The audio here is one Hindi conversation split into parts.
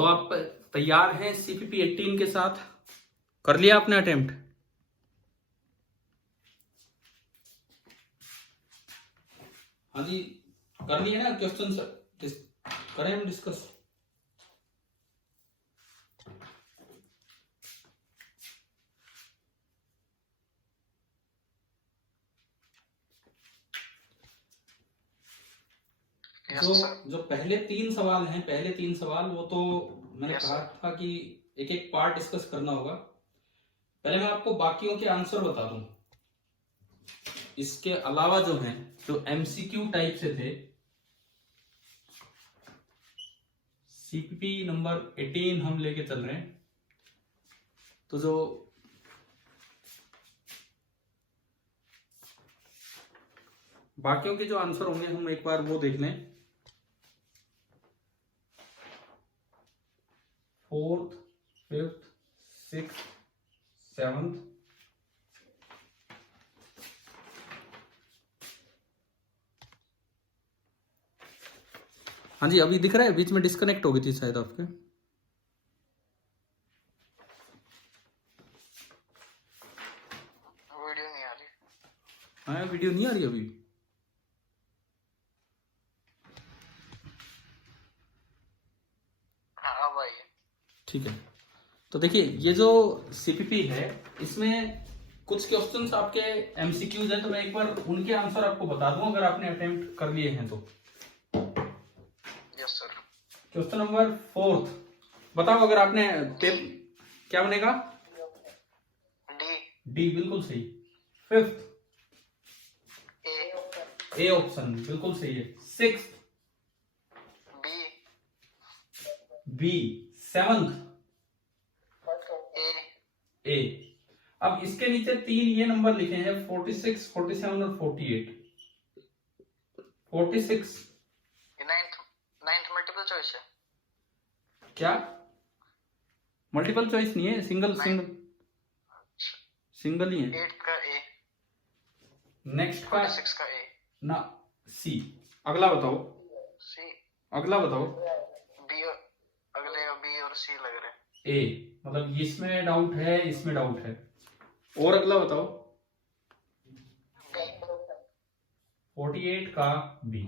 तो आप तैयार हैं सीपीपी 18 के साथ? कर लिया आपने अटेम्प्ट? हाँ जी, कर लिए ना क्वेश्चन? करें हम डिस्कस। जो पहले 3 सवाल हैं, पहले 3 सवाल, वो तो मैंने कहा था कि एक एक पार्ट डिस्कस करना होगा। पहले मैं आपको बाकियों के आंसर बता दूं। इसके अलावा जो हैं, जो एमसीक्यू टाइप से थे, सीपीपी नंबर 18 हम लेके चल रहे हैं। तो जो बाकियों के जो आंसर होंगे हम एक बार वो देख लें। 4th, 5th, 6th, 7th, हाँ जी, अभी दिख रहा है? बीच में डिस्कनेक्ट हो गई थी शायद आपके। वीडियो नहीं आ रही। हाँ, वीडियो नहीं आ रही अभी। हाँ अब आई है। ठीक है, तो देखिए ये जो सीपीपी है, इसमें कुछ क्वेश्चंस आपके एमसीक्यूज हैं, तो मैं एक बार उनके आंसर आपको बता दूं अगर आपने अटेम्प्ट कर लिए हैं तो। Yes sir. क्वेश्चन नंबर 4 बताओ, अगर आपने क्या बनेगा? डी बिल्कुल सही। 5th ए ऑप्शन बिल्कुल सही है। 6th B. 7th ए। अब इसके नीचे 3 ये नंबर लिखे हैं, 46, 47 और 48। 46 नाइन्थ मल्टीपल चॉइस है क्या? मल्टीपल चॉइस नहीं है, सिंगल ही है। 8 का ए। नेक्स्ट का 46 का ए ना, सी। अगला बताओ, सी। अगला बताओ। बी, अगले बी और सी लग रहे हैं। ए, मतलब इसमें डाउट है, इसमें डाउट है। और अगला बताओ। 48 का बी।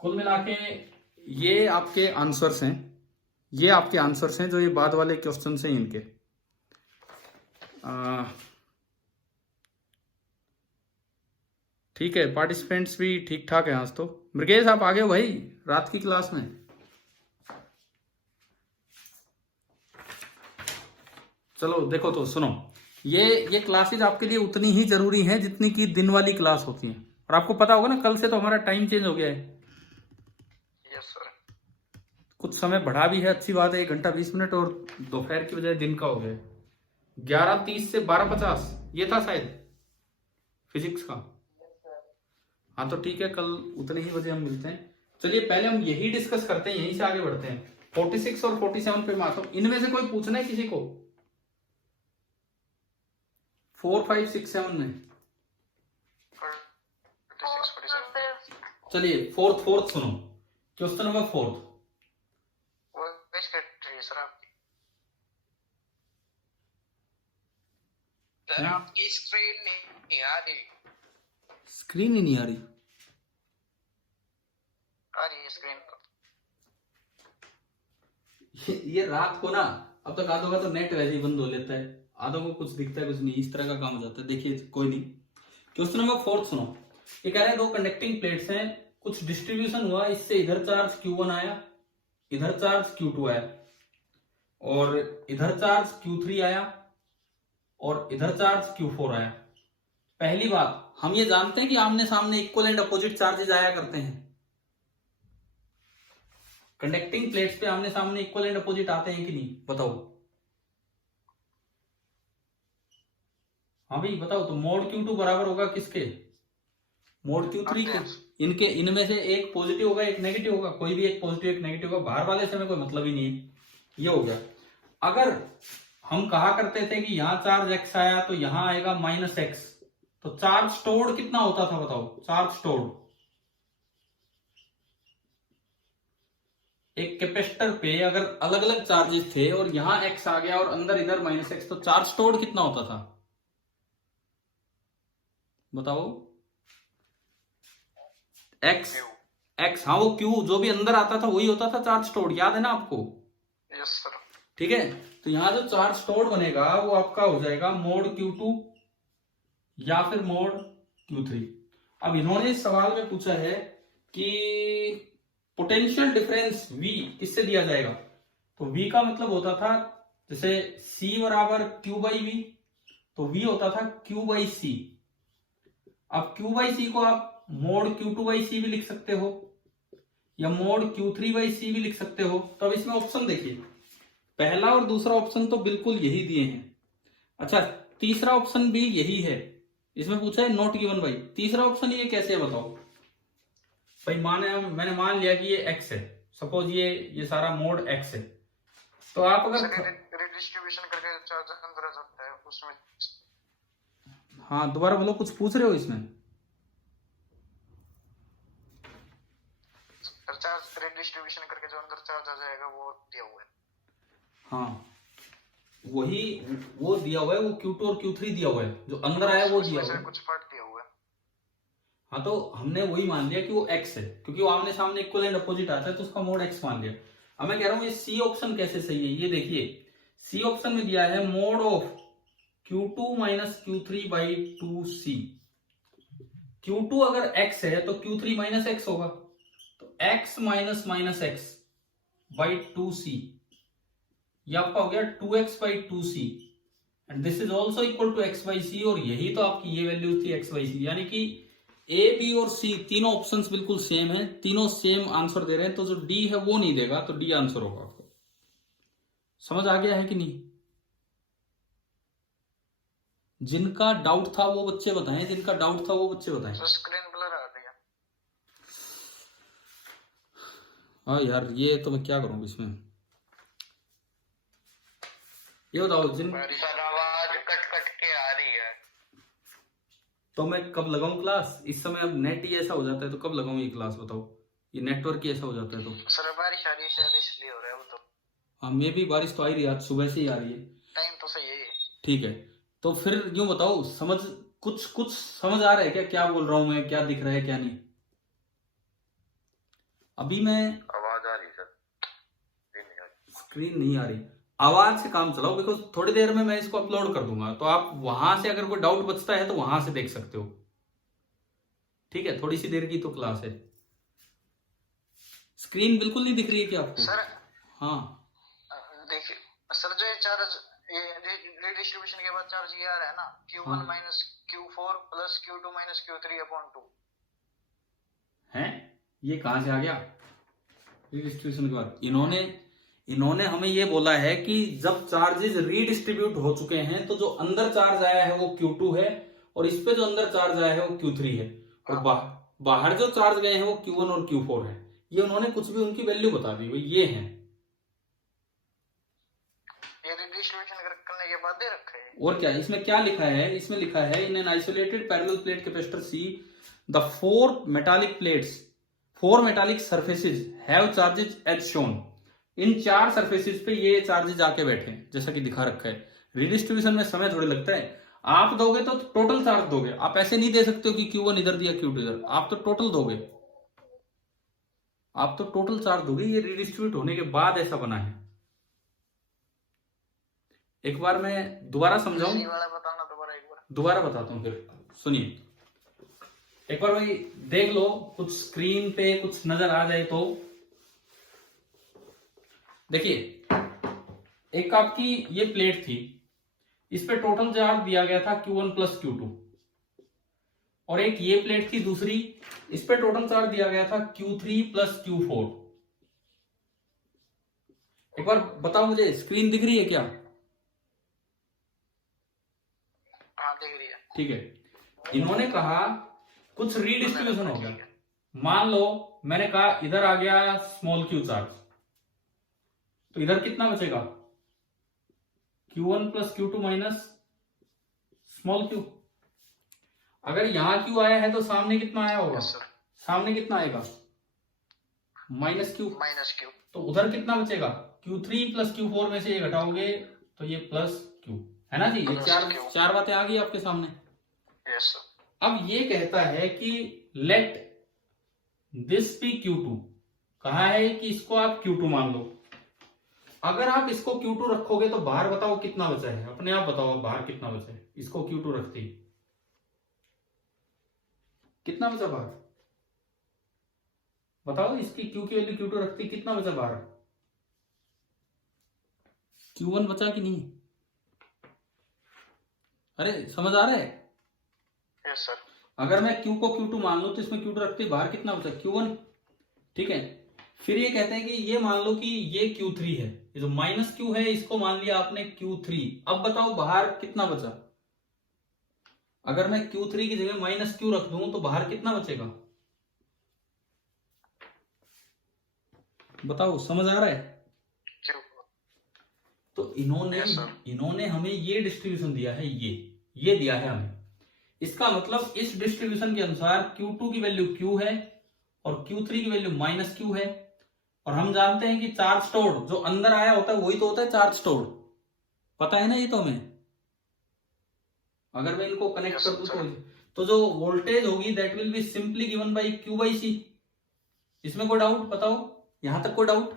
कुल मिला के ये आपके आंसर्स हैं, ये आपके आंसर्स हैं जो ये बाद वाले क्वेश्चन हैं इनके। ठीक है, पार्टिसिपेंट्स भी ठीक ठाक हैं आज तो। मृगेश आप आ गए हो भाई रात की क्लास में? चलो देखो, तो सुनो, ये क्लासेज आपके लिए उतनी ही जरूरी हैं जितनी की दिन वाली क्लास होती हैं। और आपको पता होगा ना, कल से तो हमारा टाइम चेंज हो गया है। Yes sir. कुछ समय बढ़ा भी है, अच्छी बात है। 1 घंटा 20 मिनट, और दोपहर की बजाय दिन का हो गया। 11:30 से 12:50 ये था शायद फिजिक्स का। हाँ तो ठीक है, कल उतने ही बजे हम मिलते हैं। चलिए पहले हम यही डिस्कस करते हैं, यहीं से आगे बढ़ते हैं। 46 और 47 पे मैं आता हूं। इनमें से कोई पूछना है किसी को? 4, 5, 6, 7 में? 46, 47। चलिए फोर्थ सुनो। Question number 4। वो पेज कट रही है सर आपकी। सर आपकी स्क्रीन नहीं आ रही। स्क्रीन ही नहीं आ रही? आ रही है स्क्रीन पर। ये रात को ना, अब तक आधों का तो नेट वैसे ही बंद हो लेता है, आधों को कुछ दिखता है कुछ नहीं, इस तरह का काम हो जाता है। देखिए कोई नहीं। क्वेश्चन नंबर 4 सुनो। ये कह रहे हैं 2 कंडक्टिंग प्लेट्स हैं, कुछ डिस्ट्रीब्यूशन हुआ, इससे इधर चार्ज Q1 आया, इधर चार्ज Q2 आया, और इधर चार्ज Q3 आया, और इधर चार्ज Q4 आया। पहली बात, हम ये जानते हैं कि आमने सामने इक्वल एंड अपोजिट चार्जेज आया करते हैं। कंडक्टिंग प्लेट्स पे आमने सामने इक्वल एंड अपोजिट आते हैं कि नहीं, बताओ। हाँ भाई बताओ। तो मोड Q2 बराबर होगा किसके? मोड Q3 के। इनके इनमें से एक पॉजिटिव होगा, एक नेगेटिव होगा, कोई भी एक पॉजिटिव एक नेगेटिव होगा। बाहर वाले से हमें कोई मतलब ही नहीं है। ये हो गया। अगर हम कहा करते थे कि यहां चार्ज x आया तो यहां आएगा -x, तो चार्ज स्टोर्ड कितना होता था बताओ? चार्ज स्टोर्ड एक कैपेसिटर पे अगर अलग अलग चार्जेस थे और यहां x आ गया और अंदर इधर -x, तो चार्ज स्टोर्ड कितना होता था बताओ? x Q. x, हाँ वो q जो भी अंदर आता था वही होता था चार्ज स्टोर्ड, याद है ना आपको? Yes sir. ठीक है, तो यहां जो चार्ज स्टोर्ड बनेगा वो आपका हो जाएगा मोड Q2 या फिर मोड Q3। अब इन्होंने इस सवाल में पूछा है कि पोटेंशियल डिफरेंस V किससे दिया जाएगा, तो V का मतलब होता था जैसे C बराबर Q बाई V, तो V होता था Q बाई C। अब Q बाई C को आप मोड Q2 बाई C भी लिख सकते हो या मोड Q3 बाई C भी लिख सकते हो। तो अब इसमें ऑप्शन देखिए, पहला और दूसरा ऑप्शन तो बिल्कुल यही दिए हैं। अच्छा, तीसरा ऑप्शन भी यही है, इसमें पूछा है नॉट गिवन बाई, तीसरा ऑप्शन ये कैसे है बताओ भाई? मैंने मान लिया कि ये x है, सपोज ये सारा मोड x है, तो आप अगर रिडिस्ट्रीब्यूशन करके चार्ज अंदर आ जाता है उसमें। हाँ दोबारा बोलो, कुछ पूछ रहे हो इसमें? चार्ज रिडिस्ट्रीब्यूशन करके जो अंदर चार्ज आ जाएगा वो दिया हुआ है। हाँ वही, वो दिया हुआ है, वो Q2 और Q3 दिया हुआ है, जो अंदर आया वो दिया हुआ है। कुछ पार्ट दिया हुआ है। हाँ तो हमने वही मान लिया कि वो x है, क्योंकि वो आमने सामने इक्वल एंड अपोजिट आता है, तो उसका मोड x मान लिया। अब मैं कह रहा हूँ ये C ऑप्शन कैसे सही है, ये देखिए C ऑप्शन में दिया है mode of Q2 minus Q3 by 2C। Q2 अगर x है तो Q3 माइनस x होगा, तो x minus minus x by 2C, ये आपका हो गया 2x by 2C, and this is also equal to x by C, और यही तो आपकी ये वैल्यू थी x बाई सी। यानी कि A, B और C तीनों ऑप्शंस बिल्कुल सेम है, तीनों सेम आंसर दे रहे हैं, तो जो D है वो नहीं देगा, तो D आंसर होगा आपको। समझ आ गया है कि नहीं? जिनका डाउट था वो बच्चे बताएं, जिनका डाउट था वो बच्चे बताएं। स्क्रीन ब्लर आ रही है। हाँ यार ये तो मैं क्या करूं इसमें, ये बताओ जिन सर आवाज कट कट के आ रही है। तो मैं कब लगाऊं क्लास इस समय? अब नेट ही ऐसा हो जाता है तो कब लगाऊं ये क्लास बताओ? ये नेटवर्क ही ऐसा हो जाता है तो। सर बारिश आ रही है शायद इसलिए हो रहा है वो तो। हाँ मे भी बारिश तो आ ही रही है, आज सुबह से ही आ रही है। टाइम तो सही है। ठीक है, तो फिर यूं बताओ, समझ कुछ कुछ समझ आ रहा है क्या, क्या बोल रहा हूं मैं, क्या दिख रहा है क्या नहीं? अभी मैं आवाज आ रही सर, स्क्रीन नहीं आ रही, आवाज से काम चलाओ, बिकॉज थोड़ी देर में मैं इसको अपलोड कर दूंगा, तो आप वहां से अगर कोई डाउट बचता है तो वहां से देख सकते हो। ठीक है, थोड़ी सी देर की तो क्लास है। स्क्रीन बिल्कुल नहीं दिख रही है क्या आपको सर? हाँ देखिए सर, जो ये चार्ज ये रिडिस्ट्रीब्यूशन के बाद चार्ज ये आ रहा है ना, Q1 minus Q4 plus Q2 minus Q3 upon 2 है, ये कहां से आ गया रिडिस्ट्रीब्यूशन के बाद? इन्होंने हमें ये बोला है कि जब चार्जेस रीडिस्ट्रीब्यूट हो चुके हैं तो जो अंदर चार्ज आया है वो Q2 है, और इस पे जो अंदर चार्ज आया है वो Q3 है, और बाहर जो चार्ज गए हैं वो Q1 और Q4 है। ये उन्होंने कुछ भी उनकी वैल्यू बता दी, भाई ये है, ये रिडिस्ट्रीब्यूशन करने के बाद दे रखे हैं। और क्या इसमें क्या लिखा है? इसमें लिखा है in an isolated parallel plate capacitor C the four metallic surfaces have charges as shown. इन चार सरफेसेस पे ये चार्जेस आके बैठे हैं जैसा कि दिखा रखा है। रिडिस्ट्रीब्यूशन में समय थोड़े लगता है, आप दोगे तो टोटल चार्ज दोगे, आप ऐसे नहीं दे सकते हो कि Q1 इधर दिया Q2 इधर, आप तो टोटल दोगे, आप तो टोटल चार्ज दोगे। ये रिडिस्ट्रीब्यूट होने के बाद ऐसा बना है। एक बार मैं दोबारा समझाऊं, बताना दोबारा बताता हूं, फिर सुनिए एक बार भाई, देख लो कुछ स्क्रीन पे कुछ नजर आ जाए तो। देखिए एक आपकी ये प्लेट थी, इस पे टोटल चार्ज दिया गया था Q1 प्लस Q2, और एक ये प्लेट थी दूसरी, इस पे टोटल चार्ज दिया गया था Q3 प्लस Q4। एक बार बताओ मुझे, स्क्रीन दिख रही है क्या? हाँ दिख रही है। ठीक है, इन्होंने कहा कुछ रीडिस्ट्रीब्यूशन हो गया, मान लो मैंने कहा इधर आ गया स्मॉल Q चार्ज, तो इधर कितना बचेगा? Q1 plus Q2 minus small Q। अगर यहां Q आया है तो सामने कितना आया होगा? सामने कितना आएगा? Minus Q, minus Q. तो उधर कितना बचेगा, Q3 प्लस Q4 में से ये घटाओगे तो ये प्लस क्यू, है ना जी। ये चार बातें आ गई आपके सामने। Yes sir. अब ये कहता है कि लेट दिस बी Q2, कहा है कि इसको आप Q2 मान लो। अगर आप इसको Q2 रखोगे तो बाहर बताओ कितना बचा है, अपने आप बताओ बाहर कितना बचा है इसको Q2 रखते ही, कितना बचा बाहर बताओ। इसकी Q की वैल्यू Q2 रखते ही कितना बचा बाहर, Q1 बचा कि नहीं, अरे समझ आ रहा है। Yes sir. अगर मैं Q को Q2 मान लूं तो इसमें Q2 रखते ही बाहर कितना बचा, Q1, ठीक है। फिर ये कहते हैं कि ये मान लो कि ये Q3 है, ये जो माइनस Q है इसको मान लिया आपने Q3। अब बताओ बाहर कितना बचा, अगर मैं Q3 की जगह माइनस Q रख दूं तो बाहर कितना बचेगा, बताओ समझ आ रहा है। तो इन्होंने हमें ये डिस्ट्रीब्यूशन दिया है, ये दिया है हमें। इसका मतलब इस डिस्ट्रीब्यूशन के अनुसार Q2 की वैल्यू Q है और Q3 की वैल्यू माइनस Q है। और हम जानते हैं कि चार्ज स्टोर्ड जो अंदर आया होता है वही तो होता है चार्ज स्टोर्ड, पता है ना ये तो हमें। अगर मैं इनको कनेक्ट कर दूं तो जो वोल्टेज होगी that will be simply given by Q/C। इसमें कोई डाउट बताओ, यहां तक कोई डाउट।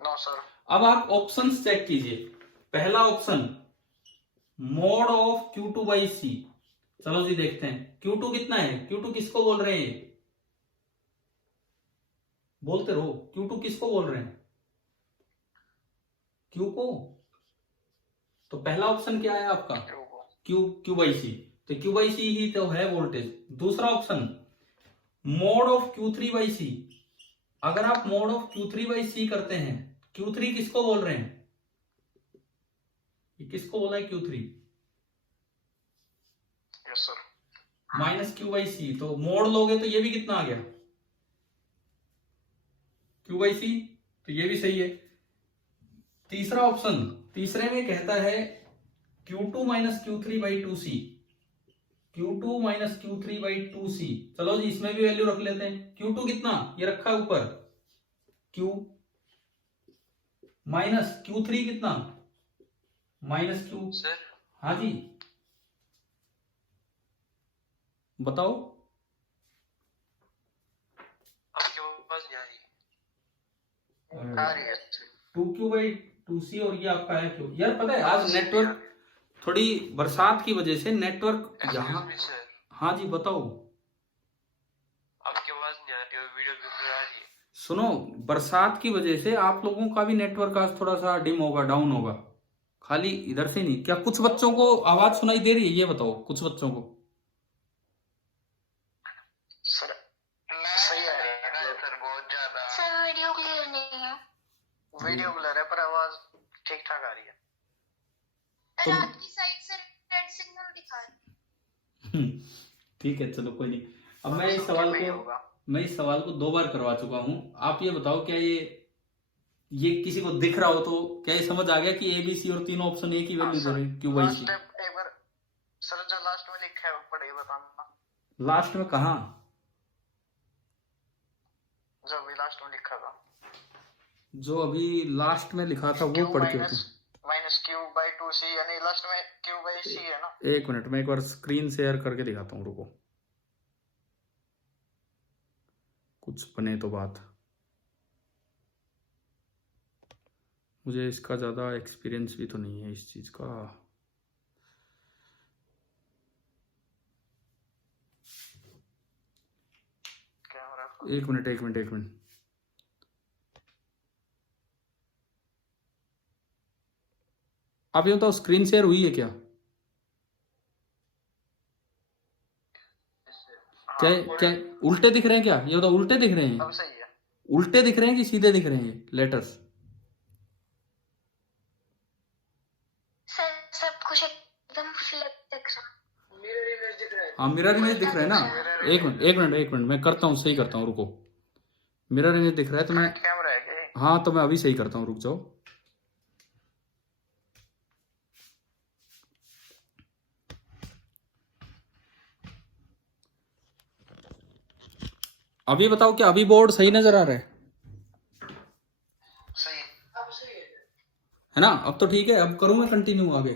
No sir. अब आप ऑप्शंस चेक कीजिए। पहला ऑप्शन मोड ऑफ Q2/C, चलो जी देखते हैं Q2 कितना है, Q2 किसको बोल रहे हैं, बोलते रहो Q2 किसको बोल रहे हैं, Q को। तो पहला ऑप्शन क्या है आपका, Q/C, तो Q/C ही तो है वोल्टेज। दूसरा ऑप्शन मोड ऑफ Q3/C, अगर आप मोड ऑफ Q3/C करते हैं, Q3 किसको बोल रहे हैं, ये किसको बोला है Q3, yes sir. Minus Q/C, तो मोड लोगे तो ये भी कितना आ गया Q/C, तो ये भी सही है। तीसरा ऑप्शन, तीसरे में कहता है Q2 minus Q3/2C, Q2 minus Q3/2C। चलो जी इसमें भी वैल्यू रख लेते हैं। Q2 कितना, ये रखा है ऊपर Q, माइनस Q3 कितना माइनस Q। सर हाँ जी बताओ। आपके पास आ रही है 2Q/2C और ये आपका है Q। यार पता है आज नेटवर्क थोड़ी बरसात की वजह से नेटवर्क यहाँ, हाँ जी बताओ। आपकी आवाज नहीं आ रही है, वीडियो आ रही है। सुनो, बरसात की वजह से आप लोगों का भी नेटवर्क आज थोड़ा सा डिम होगा, डाउन होगा, खाली इधर से नहीं। क्या कुछ बच्चों को आवाज सुनाई दे रही है, ये बताओ कुछ बच्चों को। सर सही आ रही है सर, बहुत ज्यादा। सर वीडियो क्लियर नहीं है। वीडियो क्लियर है पर आवाज ठीक ठाक आ रही है। तो आपकी साइड से रेड सिग्नल दिखा रही है। ठीक है चलो कोई नहीं। अब मैं इस सवाल को 2 बार करवा चुका हूं। आप ये बताओ क्या ये किसी को दिख रहा हो तो क्या ये समझ आ गया कि ABC और तीनों ऑप्शन एक ही वैल्यू दे रहे हैं Q/C। एक बार सर जो लास्ट में लिखा है वो पढ़िए बताना। लास्ट में कहा, जो अभी लास्ट में लिखा था, जो अभी लास्ट में लिखा था वो पढ़ के माइनस Q/2C, यानी लास्ट में Q/C है ना। एक मिनट मैं एक बार स्क्रीन शेयर करके दिखाता हूँ, रुको कुछ बने तो बात। मुझे इसका ज़्यादा एक्सपीरियंस भी तो नहीं है इस चीज़ का। एक मिनट आप ये बताओ स्क्रीन शेयर हुई है क्या, क्या उल्टे दिख रहे हैं क्या, ये बताओ उल्टे दिख रहे हैं, अब सही है। उल्टे दिख रहे हैं कि सीधे दिख रहे हैं लेटर्स। सब कुछ एकदम फ्लैट दिख रहा है। मिरर इमेज दिख रहा है। हाँ मिरर इमेज दिख रहा है ना। एक मिनट मैं करता हूँ, सही करता हूँ, रुको। मिरर इमेज दिख रहा है तो मैं, कैमरा है क्या? हाँ तो मैं अभी सही करता हूँ, रुक जाओ। अभी बताओ कि अभी बोर्ड सही नजर आ रहा है? सही अब सही है ना? अब तो ठीक है। अब करूँ मैं कंटिन्यू आगे?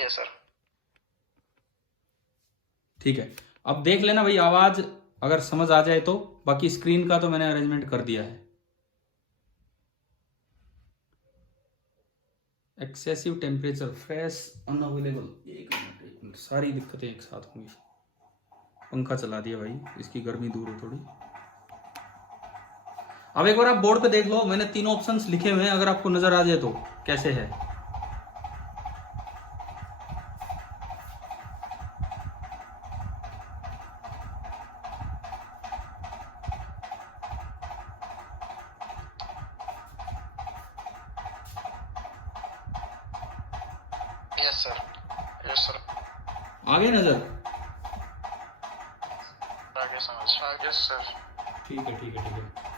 है सर। ठीक है। अब देख लेना भाई, आवाज अगर समझ आ जाए तो। बाकी स्क्रीन का तो मैंने अरेंजमेंट कर दिया है। Excessive temperature, fresh unavailable. एक मिनट, सारी दिक्कतें एक साथ होंगी। पंखा चला दिया भाई, इसकी गर्मी दूर हो थोड़ी। अब एक बार आप बोर्ड पे देख लो, मैंने 3 ऑप्शंस लिखे हुए हैं, अगर आपको नजर आ जाए तो कैसे है। Yes sir, yes sir. आगे नजर? आगे समझ, आगे सर। ठीक है ठीक है ठीक है।